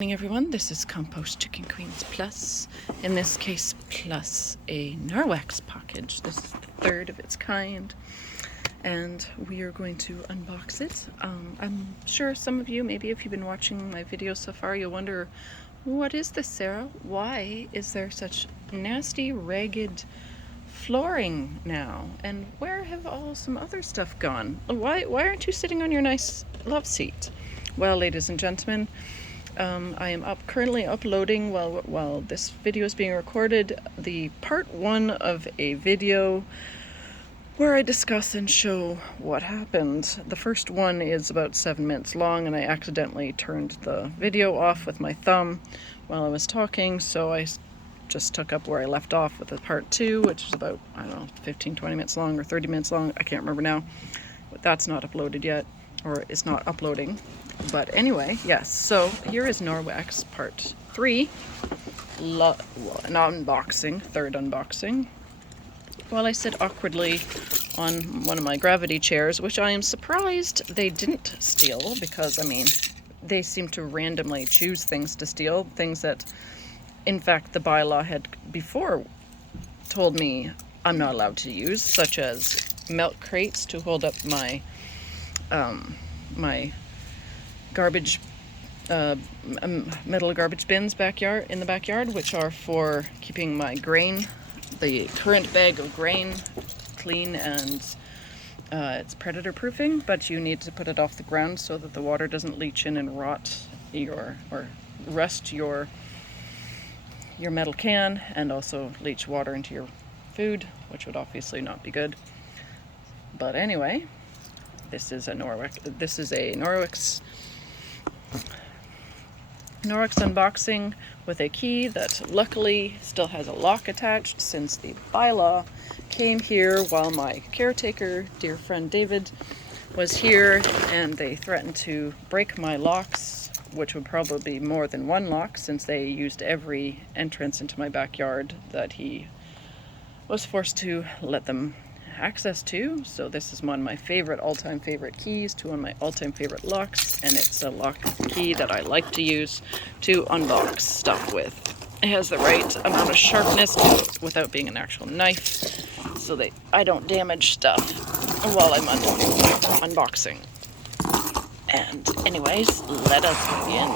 Morning everyone, this is Compost Chicken Queens Plus, in this case plus a Norwex package. This is the third of its kind and we are going to unbox it. I'm sure some of you, maybe if you've been watching my videos so far, you'll wonder, what is this, Sarah? Why is there such nasty, ragged flooring now? And where have all some other stuff gone? Why aren't you sitting on your nice love seat? Well, ladies and gentlemen, I am currently uploading while this video is being recorded the part 1 of a video where I discuss and show what happened. The first one is about 7 minutes long and I accidentally turned the video off with my thumb while I was talking, so I just took up where I left off with the part 2, which is about, I don't know, 15-20 minutes long or 30 minutes long, I can't remember now, but that's not uploaded yet, or it's not uploading. But anyway, yes, so here is Norwex part 3, an unboxing, third unboxing. While I sit awkwardly on one of my gravity chairs, which I am surprised they didn't steal, because, I mean, they seem to randomly choose things to steal, things that, in fact, the bylaw had before told me I'm not allowed to use, such as milk crates to hold up my, my garbage, metal garbage bins in the backyard, which are for keeping my grain, the current bag of grain, clean, and it's predator proofing, but you need to put it off the ground so that the water doesn't leach in and rust your metal can, and also leach water into your food, which would obviously not be good. But anyway, this is a Norwex unboxing with a key that luckily still has a lock attached, since the bylaw came here while my caretaker, dear friend David, was here, and they threatened to break my locks, which would probably be more than one lock, since they used every entrance into my backyard that he was forced to let them access to. So this is one of my all-time favorite keys to one of my all-time favorite locks, and it's a lock key that I like to use to unbox stuff with. It has the right amount of sharpness to it without being an actual knife, so that I don't damage stuff while I'm unboxing. And anyways, let us begin.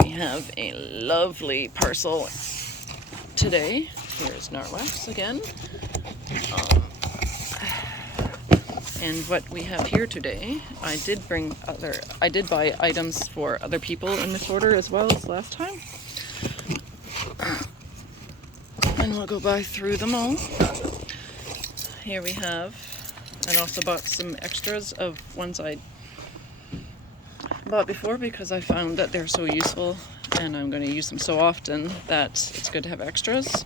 We have a lovely parcel today. Here's Norwex again. And what we have here today, I did buy items for other people in this order as well as last time. And we'll go through them all. Here we have, and also bought some extras of ones I bought before because I found that they're so useful and I'm going to use them so often that it's good to have extras.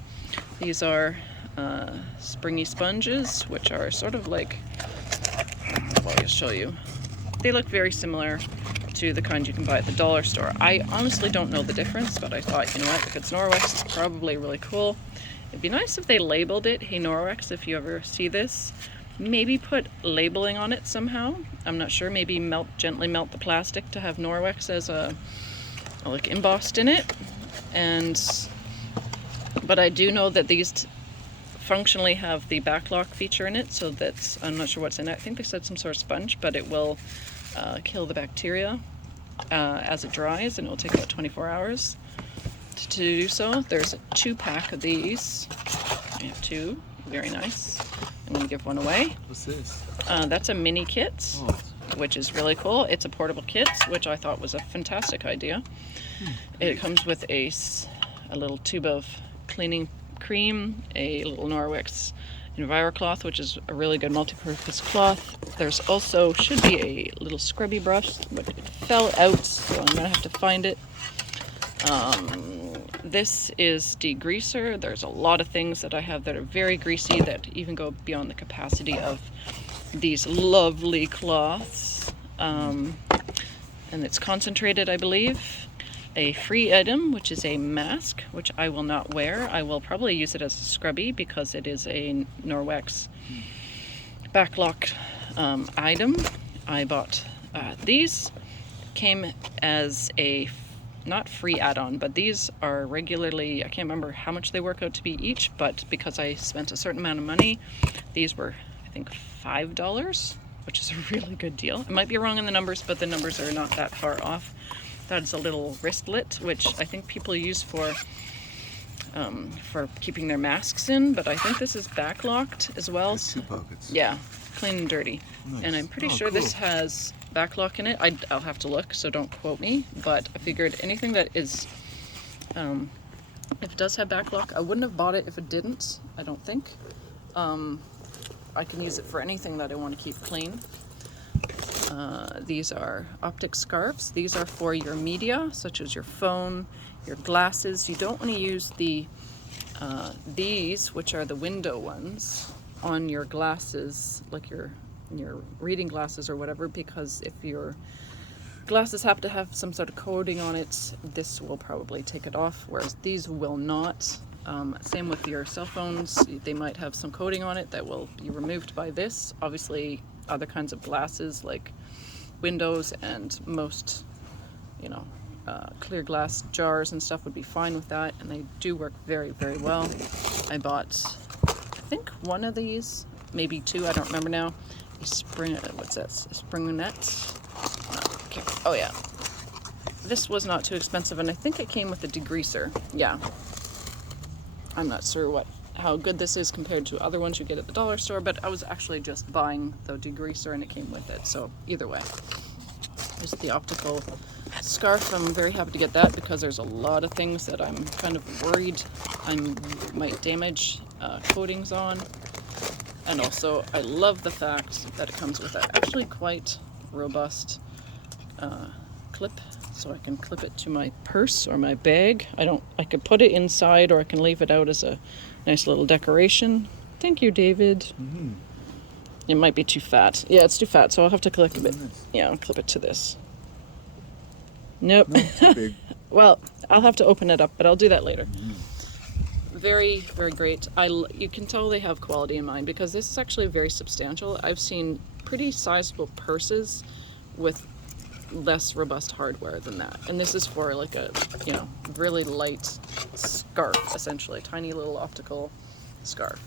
These are Springisponges, which are sort of like, well, I'll show you. They look very similar to the kind you can buy at the dollar store. I honestly don't know the difference, but I thought, you know what, if it's Norwex, it's probably really cool. It'd be nice if they labeled it, "Hey Norwex," if you ever see this. Maybe put labeling on it somehow. I'm not sure. Maybe gently melt the plastic to have Norwex as like embossed in it. But I do know that these functionally have the Backlot feature in it, so that's, I'm not sure what's in it. I think they said some sort of sponge, but it will kill the bacteria as it dries, and it will take about 24 hours to do so. There's a 2-pack of these. I have 2. Very nice. I'm going to give one away. What's this? That's a mini kit, which is really cool. It's a portable kit, which I thought was a fantastic idea. It comes with a little tube of cleaning cream, a little Norwex EnviroCloth, which is a really good multi-purpose cloth. There's also, should be a little scrubby brush, but it fell out, so I'm going to have to find it. This is Degreaser. There's a lot of things that I have that are very greasy that even go beyond the capacity of these lovely cloths. And it's concentrated, I believe. A free item, which is a mask, which I will not wear. I will probably use it as a scrubby because it is a Norwex Backlot item. I bought these came as a not free add-on, but these are regularly, I can't remember how much they work out to be each, but because I spent a certain amount of money, these were, I think, $5, which is a really good deal. I might be wrong in the numbers, but the numbers are not that far off. That's a little wristlet, which I think people use for keeping their masks in, but I think this is backlocked as well. There's 2 pockets. Yeah, clean and dirty. Nice. And I'm pretty sure cool. this has backlock in it. I'll have to look, so don't quote me, but I figured anything that is, if it does have backlock, I wouldn't have bought it if it didn't, I don't think. I can use it for anything that I want to keep clean. These are optic scarves. These are for your media, such as your phone, your glasses. You don't want to use these, which are the window ones, on your glasses, like your reading glasses or whatever, because if your glasses have to have some sort of coating on it, this will probably take it off, whereas these will not. Same with your cell phones. They might have some coating on it that will be removed by this. Obviously, other kinds of glasses like windows and most, clear glass jars and stuff would be fine with that, and they do work very, very well. I bought, I think, one of these, maybe 2, I don't remember now. A Spriinett. Okay. Oh yeah, this was not too expensive, and I think it came with a degreaser. Yeah, I'm not sure how good this is compared to other ones you get at the dollar store, but I was actually just buying the degreaser and it came with it, so either way. There's the optical scarf. I'm very happy to get that because there's a lot of things that I'm kind of worried I might damage coatings on. And also, I love the fact that it comes with an actually quite robust clip, so I can clip it to my purse or my bag. I could put it inside, or I can leave it out as a nice little decoration. Thank you, David. Mm-hmm. It might be too fat. Yeah, it's too fat, so I'll have to clip it. Yeah, I'll clip it to this. Nope. No, too big. Well, I'll have to open it up, but I'll do that later. Mm-hmm. Very, very great. You can tell they have quality in mind because this is actually very substantial. I've seen pretty sizable purses with less robust hardware than that. And this is for like a, really light scarf, essentially. Tiny little optical scarf.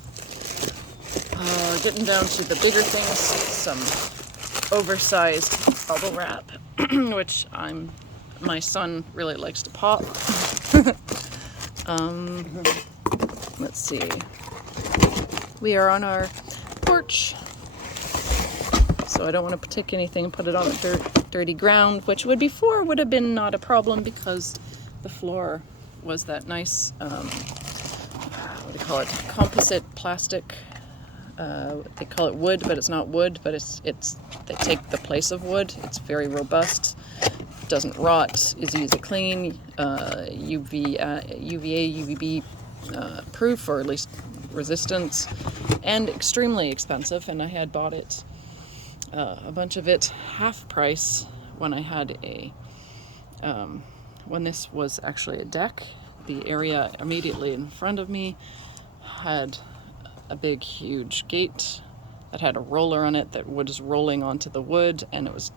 Getting down to the bigger things, some oversized bubble wrap, which my son really likes to pop. Let's see. We are on our porch, so I don't want to take anything and put it on the dirty ground, which would have been not a problem because the floor was that nice, what do you call it? Composite plastic. They call it wood, but it's not wood, but they take the place of wood. It's very robust, doesn't rot, is easy to clean, UVA, UVB proof, or at least resistance, and extremely expensive. And I had bought it, a bunch of it, half price when I had when this was actually a deck. The area immediately in front of me had a big, huge gate that had a roller on it that was rolling onto the wood, and it was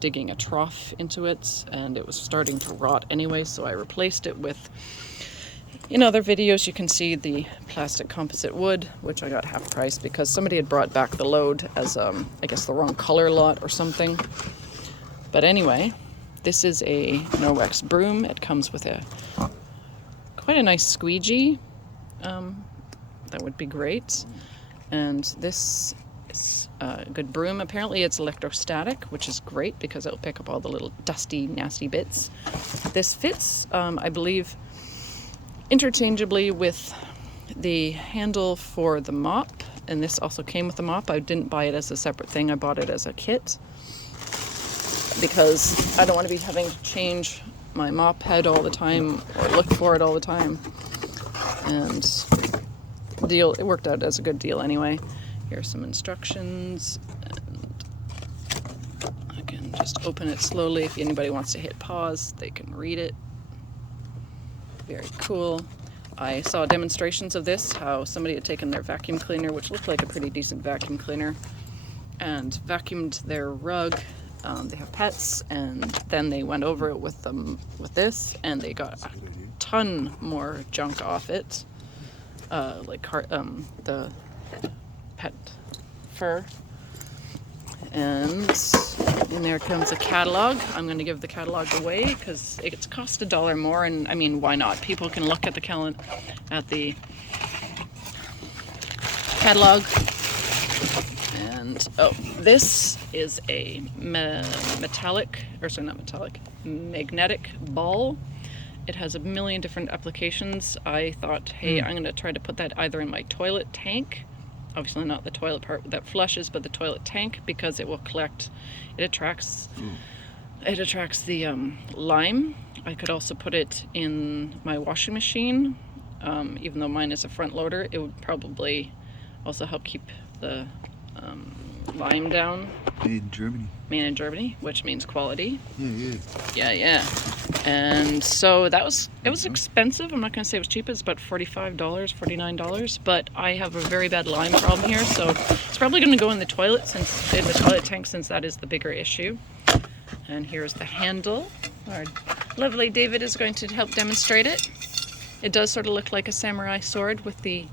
digging a trough into it, and it was starting to rot anyway, so I replaced it with, in other videos you can see the plastic composite wood, which I got half price because somebody had brought back the load as, I guess, the wrong color lot or something. But anyway, this is a Norwex broom. It comes with quite a nice squeegee. That would be great. And this is a good broom. Apparently it's electrostatic, which is great because it'll pick up all the little dusty, nasty bits. This fits, I believe, interchangeably with the handle for the mop, and this also came with the mop. I didn't buy it as a separate thing. I bought it as a kit because I don't want to be having to change my mop head all the time or look for it all the time. And it worked out as a good deal anyway. Here's some instructions, and I can just open it slowly. If anybody wants to hit pause, they can read it. Very cool. I saw demonstrations of this, how somebody had taken their vacuum cleaner, which looked like a pretty decent vacuum cleaner, and vacuumed their rug they have pets, and then they went over it with them with this, and they got a ton more junk off it, like the pet fur. And there comes a catalog. I'm going to give the catalog away because it's cost $1 more, and I mean, why not? People can look at the catalog. And oh, this is a magnetic ball. It has a million different applications. I thought, hey, I'm going to try to put that either in my toilet tank. Obviously not the toilet part that flushes, but the toilet tank, because it will collect, it attracts the lime. I could also put it in my washing machine. Even though mine is a front loader, it would probably also help keep the lime down. Made in Germany. Made in Germany, which means quality. Yeah. And so it was expensive. I'm not going to say it was cheap. It's about $45, $49. But I have a very bad lime problem here, so it's probably going to go in the toilet tank, since that is the bigger issue. And here's the handle. Our lovely David is going to help demonstrate it. It does sort of look like a samurai sword with the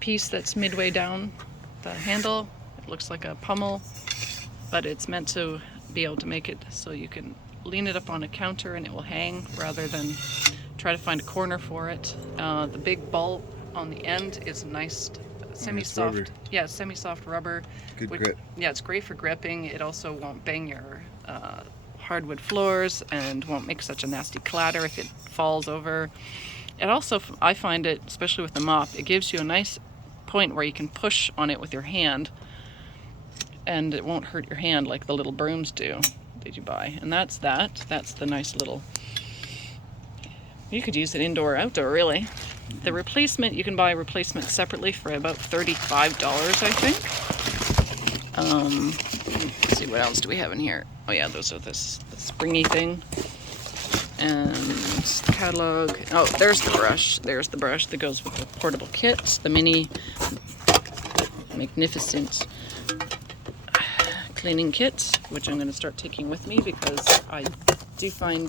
piece that's midway down the handle. It looks like a pommel, but it's meant to be able to make it so you can lean it up on a counter and it will hang rather than try to find a corner for it. The big ball on the end is nice semi-soft. Yeah, semi-soft rubber. Good grip. Yeah, it's great for gripping. It also won't bang your hardwood floors and won't make such a nasty clatter if it falls over. It also, I find it, especially with the mop, it gives you a nice point where you can push on it with your hand and it won't hurt your hand like the little brooms do that you buy. And that's the nice little, you could use it indoor or outdoor really. The replacement, you can buy a replacement separately for about $35, I think. Let's see, what else do we have in here? Oh yeah, those are the springy thing. And the catalog. Oh, there's the brush. There's the brush that goes with the portable kit. The mini magnificent cleaning kit, which I'm going to start taking with me because I do find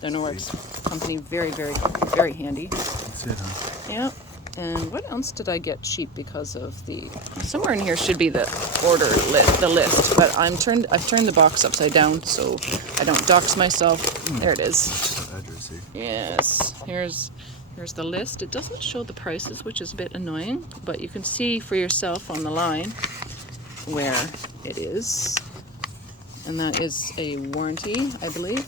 the Norwex company very, very, very handy. That's it, huh? Yeah. And what else did I get cheap because of the... Somewhere in here should be the order list, but I've turned the box upside down so I don't dox myself. There it is. Address here. Yes. Here's the list. It doesn't show the prices, which is a bit annoying, but you can see for yourself on the line where it is. And that is a warranty, I believe.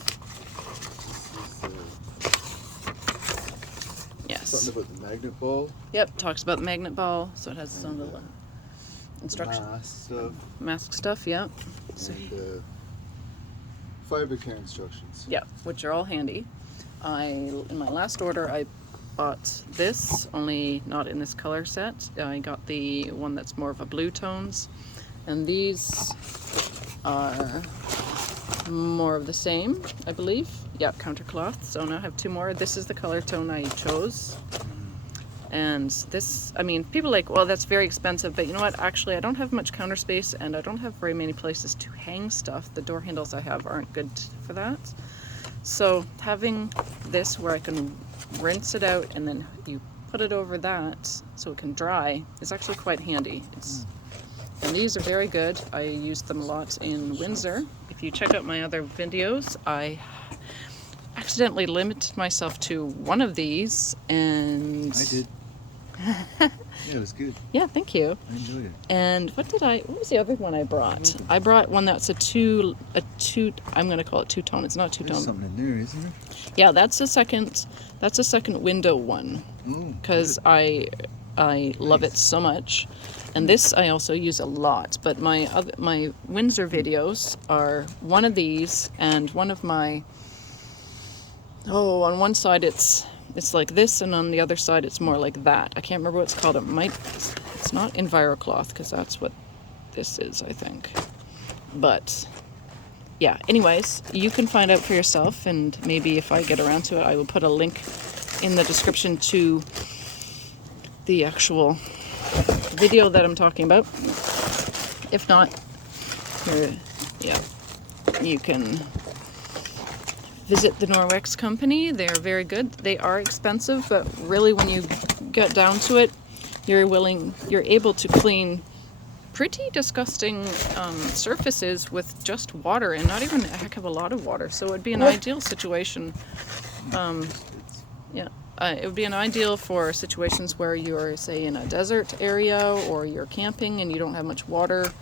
Something about the magnet ball. Yep, talks about the magnet ball, so it has its own little instruction. Mask stuff, yeah. And fiber care instructions. Yeah, which are all handy. In my last order, I bought this, only not in this color set. I got the one that's more of a blue tones, and these are more of the same, I believe. Yeah, countercloth. So now I have two more. This is the color tone I chose. And this, I mean, people are like, well, that's very expensive, but you know what? Actually, I don't have much counter space and I don't have very many places to hang stuff. The door handles I have aren't good for that. So having this where I can rinse it out and then you put it over that so it can dry is actually quite handy. And these are very good. I used them a lot in Windsor. If you check out my other videos, I accidentally limited myself to one of these, and I did. Yeah, it was good. Yeah, thank you. I enjoyed it. And what was the other one I brought? I brought one that's I'm going to call it two-tone. It's not two-tone. There's something in there, isn't there? Yeah, that's a second window one, because I love it so much. And this I also use a lot, but my Windsor videos are one of these and one of my, on one side it's like this, and on the other side it's more like that. I can't remember what it's called. It's not EnviroCloth, because that's what this is, I think. But yeah, anyways, you can find out for yourself, and maybe if I get around to it, I will put a link in the description to the actual video that I'm talking about. If not, here Yeah, you can visit the Norwex company. They are very good. They are expensive, but really when you get down to it, you're able to clean pretty disgusting surfaces with just water, and not even a heck of a lot of water. So it'd be an ideal situation. It would be an ideal for situations where you're, say, in a desert area or you're camping and you don't have much water.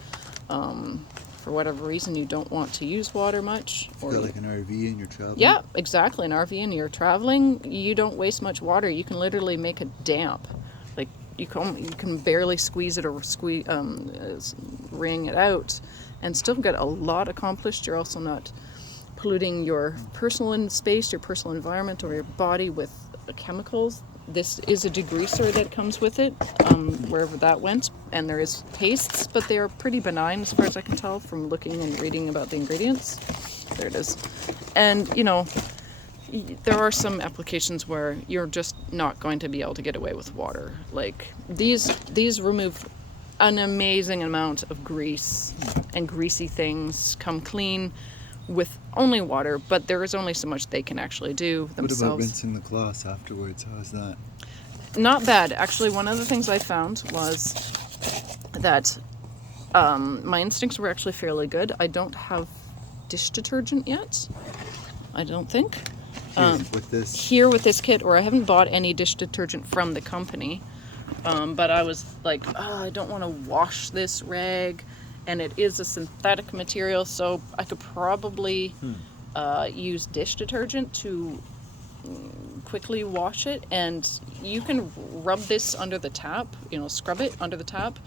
For whatever reason, you don't want to use water much. If you've got like an RV and you're traveling. Yeah, exactly. An RV and you're traveling, you don't waste much water. You can literally make it damp. Like you can barely squeeze it or wring it out, and still get a lot accomplished. You're also not polluting your personal space, your personal environment, or your body with chemicals. This is a degreaser that comes with it, wherever that went, and there is pastes, but they are pretty benign as far as I can tell from looking and reading about the ingredients. There it is. And there are some applications where you're just not going to be able to get away with water. Like these remove an amazing amount of grease and greasy things, come clean with only water, but there is only so much they can actually do themselves. What about rinsing the cloth afterwards? How's that? Not bad. Actually, one of the things I found was that my instincts were actually fairly good. I don't have dish detergent yet, I don't think. Here with this kit, or I haven't bought any dish detergent from the company, but I was like, I don't want to wash this rag. And it is a synthetic material, so I could probably use dish detergent to quickly wash it. And you can rub this under the tap, scrub it under the tap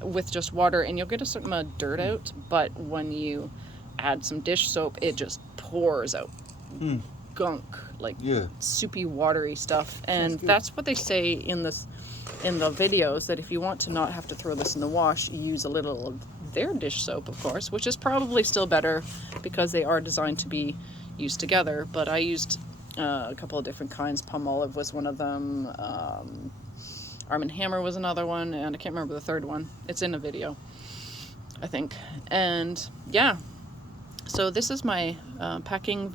with just water, and you'll get a certain amount of dirt out. But when you add some dish soap, it just pours out gunk, like soupy, watery stuff. And that's what they say in the videos, that if you want to not have to throw this in the wash, you use a little of their dish soap, of course, which is probably still better because they are designed to be used together. But I used a couple of different kinds. Palmolive was one of them. Arm & Hammer was another one, and I can't remember the third one. It's in a video, I think. And yeah, so this is my packing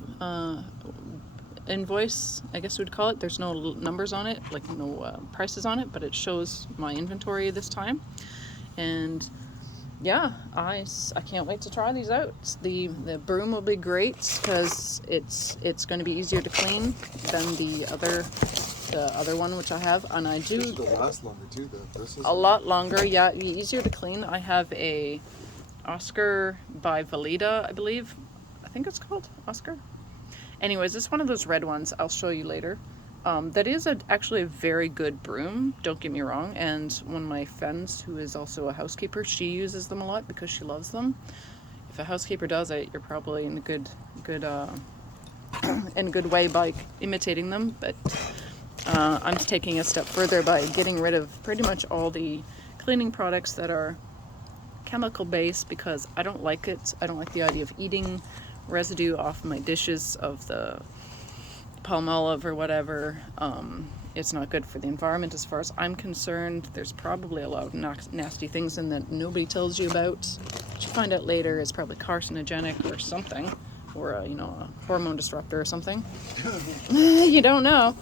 invoice, I guess we'd call it. There's no numbers on it, like no prices on it, but it shows my inventory this time. And yeah, I can't wait to try these out. The Broom will be great because it's going to be easier to clean than the other one, which I have, and I do. It'll last longer too, though. This is a lot longer. Yeah, easier to clean. I have a Oscar by Veleda, I believe. I think it's called Oscar. Anyways, it's one of those red ones. I'll show you later. That is actually a very good broom, don't get me wrong. And one of my friends, who is also a housekeeper, she uses them a lot because she loves them. If a housekeeper does it, you're probably in a good way by imitating them. But I'm taking a step further by getting rid of pretty much all the cleaning products that are chemical based, because I don't like it. I don't like the idea of eating residue off my dishes of the Palmolive or whatever. It's not good for the environment as far as I'm concerned. There's probably a lot of nasty things in that nobody tells you about. What you find out later is probably carcinogenic or something, or a hormone disruptor or something. You don't know.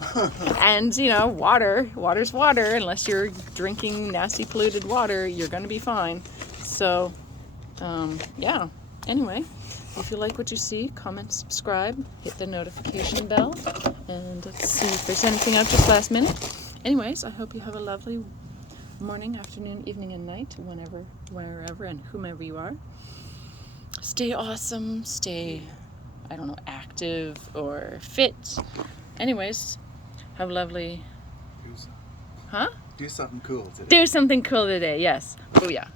And water's water. Unless you're drinking nasty polluted water, you're going to be fine. So yeah, anyway, if you like what you see, comment, subscribe, hit the notification bell, and let's see if there's anything out just last minute. Anyways, I hope you have a lovely morning, afternoon, evening, and night, whenever, wherever, and whomever you are. Stay awesome, stay, active or fit. Anyways, have a lovely... Do something cool today. Do something cool today, yes. Oh yeah.